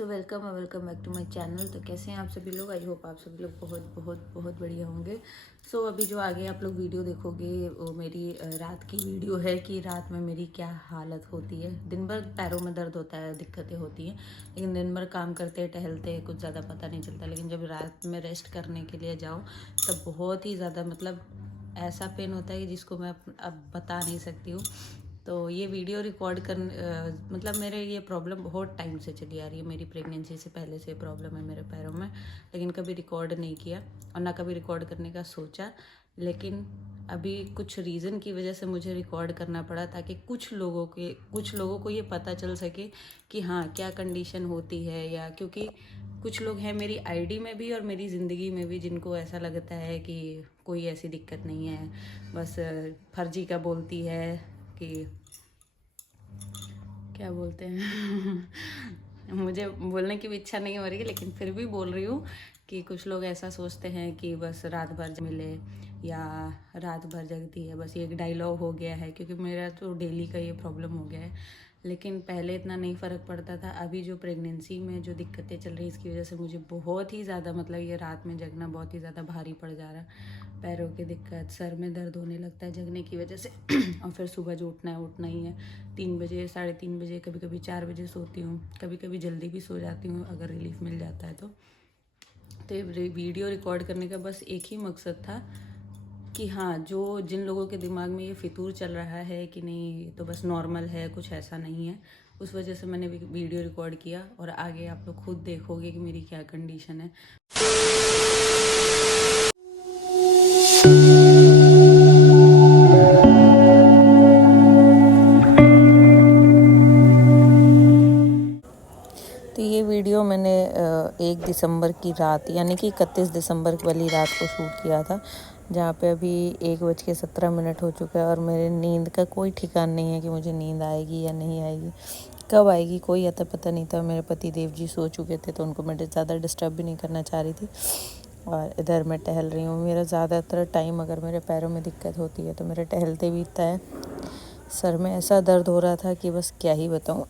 So welcome back to my channel. तो कैसे हैं आप सभी लोग? आई होप आप सभी लोग बहुत बहुत बहुत बढ़िया होंगे। सो अभी जो आगे आप लोग वीडियो देखोगे वो मेरी रात की वीडियो है कि रात में मेरी क्या हालत होती है। दिन भर पैरों में दर्द होता है, दिक्कतें होती हैं, लेकिन दिन भर काम करते टहलते कुछ ज़्यादा पता नहीं चलता। लेकिन जब रात में रेस्ट करने के लिए जाओ तब बहुत ही ज़्यादा मतलब ऐसा पेन होता है कि जिसको मैं अब बता नहीं सकती हूँ। तो ये वीडियो रिकॉर्ड कर मतलब मेरे ये प्रॉब्लम बहुत टाइम से चली आ रही है। मेरी प्रेगनेंसी से पहले से प्रॉब्लम है मेरे पैरों में, लेकिन कभी रिकॉर्ड नहीं किया और ना कभी रिकॉर्ड करने का सोचा। लेकिन अभी कुछ रीज़न की वजह से मुझे रिकॉर्ड करना पड़ा ताकि कुछ लोगों को ये पता चल सके कि हाँ क्या कंडीशन होती है। या क्योंकि कुछ लोग हैं मेरी आईडी में भी और मेरी ज़िंदगी में भी जिनको ऐसा लगता है कि कोई ऐसी दिक्कत नहीं है, बस फर्जी का बोलती है कि क्या बोलते हैं मुझे बोलने की भी इच्छा नहीं हो रही है, लेकिन फिर भी बोल रही हूँ कि कुछ लोग ऐसा सोचते हैं कि बस रात भर मिले या रात भर जगती है, बस ये एक डायलॉग हो गया है। क्योंकि मेरा तो डेली का ये प्रॉब्लम हो गया है, लेकिन पहले इतना नहीं फ़र्क पड़ता था। अभी जो प्रेगनेंसी में जो दिक्कतें चल रही इसकी वजह से मुझे बहुत ही ज़्यादा मतलब ये रात में जगना बहुत ही ज़्यादा भारी पड़ जा रहा है। पैरों की दिक्कत, सर में दर्द होने लगता है जगने की वजह से और फिर सुबह जो उठना ही है 3 बजे 3:30 बजे, कभी कभी 4 बजे सोती हूँ, कभी कभी जल्दी भी सो जाती हूँ अगर रिलीफ मिल जाता है तो ये वीडियो रिकॉर्ड करने का बस एक ही मकसद था कि हाँ जो जिन लोगों के दिमाग में ये फितूर चल रहा है कि नहीं ये तो बस नॉर्मल है, कुछ ऐसा नहीं है, उस वजह से मैंने वीडियो रिकॉर्ड किया। और आगे आप लोग खुद देखोगे कि मेरी क्या कंडीशन है। तो ये वीडियो मैंने 1 दिसंबर की रात यानी कि 31 दिसंबर वाली रात को शूट किया था, जहाँ पे अभी 1:17 हो चुका है और मेरे नींद का कोई ठिकाना नहीं है कि मुझे नींद आएगी या नहीं आएगी, कब आएगी कोई अता पता नहीं था। मेरे पति देव जी सो चुके थे तो उनको मैं ज़्यादा डिस्टर्ब भी नहीं करना चाह रही थी और इधर मैं टहल रही हूँ। मेरा ज़्यादातर टाइम अगर मेरे पैरों में दिक्कत होती है तो मेरे टहलते बीतता है। सर में ऐसा दर्द हो रहा था कि बस क्या ही बताऊँ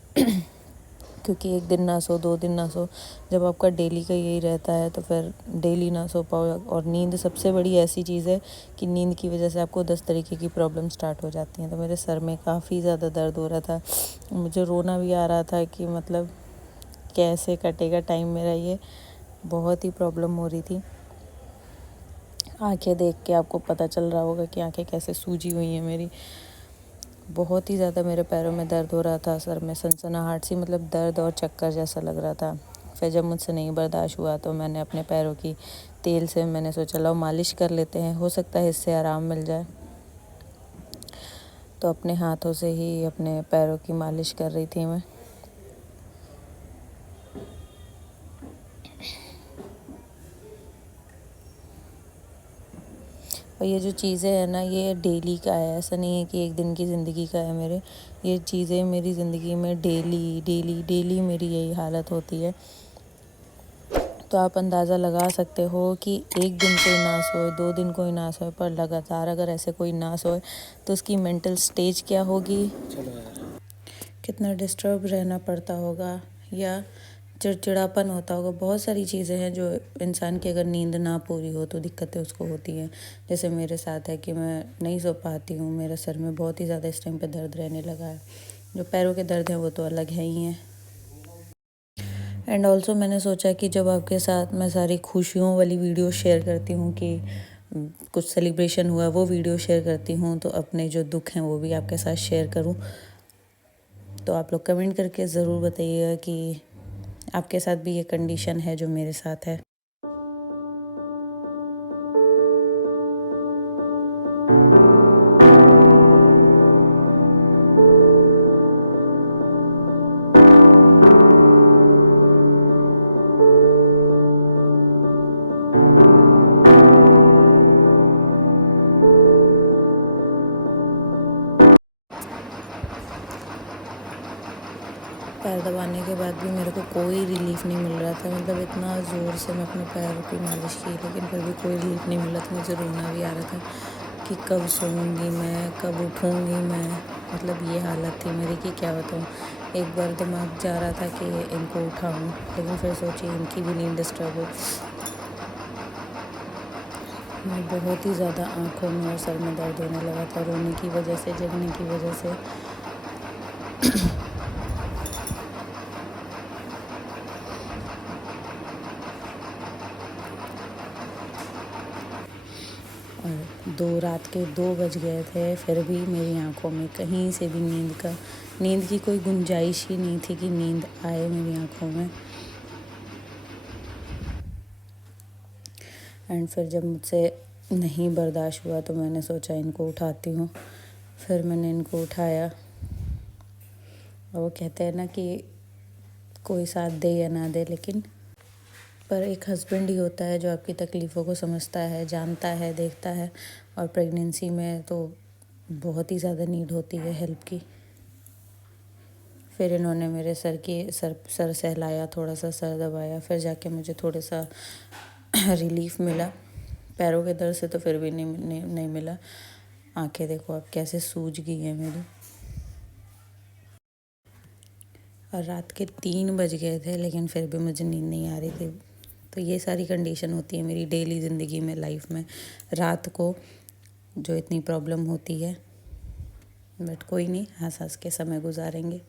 क्योंकि 1 दिन ना सो 2 दिन ना सो, जब आपका डेली का यही रहता है तो फिर डेली ना सो पाओ। और नींद सबसे बड़ी ऐसी चीज़ है कि नींद की वजह से आपको 10 तरीके की प्रॉब्लम स्टार्ट हो जाती हैं। तो मेरे सर में काफ़ी ज़्यादा दर्द हो रहा था, मुझे रोना भी आ रहा था कि मतलब कैसे कटेगा टाइम मेरा, ये बहुत ही प्रॉब्लम हो रही थी। आंखें देख के आपको पता चल रहा होगा कि आंखें कैसे सूजी हुई हैं मेरी। बहुत ही ज़्यादा मेरे पैरों में दर्द हो रहा था, सर में सनसनाहट सी मतलब दर्द और चक्कर जैसा लग रहा था। फिर जब मुझसे नहीं बर्दाश्त हुआ तो मैंने अपने पैरों की तेल से मैंने सोचा लो मालिश कर लेते हैं, हो सकता है इससे आराम मिल जाए। तो अपने हाथों से ही अपने पैरों की मालिश कर रही थी मैं। और ये जो चीज़ें हैं ना ये डेली का है, ऐसा नहीं है कि एक दिन की ज़िंदगी का है मेरे। ये चीज़ें मेरी ज़िंदगी में डेली मेरी यही हालत होती है। तो आप अंदाज़ा लगा सकते हो कि एक दिन कोई ना सोए 2 दिन कोई ना सोए, पर लगातार अगर ऐसे कोई ना सोए तो उसकी मेंटल स्टेज क्या होगी, कितना डिस्टर्ब रहना पड़ता होगा या चिड़चिड़ापन होता होगा। बहुत सारी चीज़ें हैं जो इंसान की अगर नींद ना पूरी हो तो दिक्कतें उसको होती हैं। जैसे मेरे साथ है कि मैं नहीं सो पाती हूँ, मेरे सर में बहुत ही ज़्यादा इस टाइम पे दर्द रहने लगा है। जो पैरों के दर्द हैं वो तो अलग है ही हैं। एंड ऑल्सो मैंने सोचा कि जब आपके साथ मैं सारी खुशियों वाली वीडियो शेयर करती हूँ कि कुछ सेलिब्रेशन हुआ वो वीडियो शेयर करती हूँ, तो अपने जो दुख हैं वो भी आपके साथ शेयर करूँ। तो आप लोग कमेंट करके ज़रूर बताइएगा कि आपके साथ भी ये कंडीशन है जो मेरे साथ है। पैर दबाने के बाद भी मेरे को कोई रिलीफ़ नहीं मिल रहा था। मतलब इतना ज़ोर से मैं अपने पैरों की मालिश की लेकिन फिर भी कोई रिलीफ़ नहीं मिला। तो मुझे रोना भी आ रहा था कि कब सोऊंगी मैं, कब उठूंगी मैं। मतलब ये हालत थी मेरी कि क्या बताऊँ। एक बार दिमाग जा रहा था कि इनको उठाऊं, लेकिन फिर सोची इनकी भी नींद डिस्टर्ब हो। मैं बहुत ही ज़्यादा आँखों में और सर में दर्द होने लगा था, रोने की वजह से, जगने की वजह से। और रात के 2 बज गए थे, फिर भी मेरी आँखों में कहीं से भी नींद की कोई गुंजाइश ही नहीं थी कि नींद आए मेरी आँखों में। एंड फिर जब मुझसे नहीं बर्दाश्त हुआ तो मैंने सोचा इनको उठाती हूँ। फिर मैंने इनको उठाया। और वो कहते हैं ना कि कोई साथ दे या ना दे, लेकिन पर एक हस्बैंड ही होता है जो आपकी तकलीफ़ों को समझता है, जानता है, देखता है। और प्रेगनेंसी में तो बहुत ही ज़्यादा नीड होती है हेल्प की। फिर इन्होंने मेरे सर सहलाया, थोड़ा सा सर दबाया, फिर जाके मुझे थोड़ा सा रिलीफ़ मिला। पैरों के दर्द से तो फिर भी नहीं मिला। आंखें देखो अब कैसे सूज गई हैं मेरी। और रात के 3 बज गए थे, लेकिन फिर भी मुझे नींद नहीं आ रही थी। तो ये सारी कंडीशन होती है मेरी डेली ज़िंदगी में, लाइफ में, रात को जो इतनी प्रॉब्लम होती है। बट कोई नहीं, हँस हँस के समय गुजारेंगे।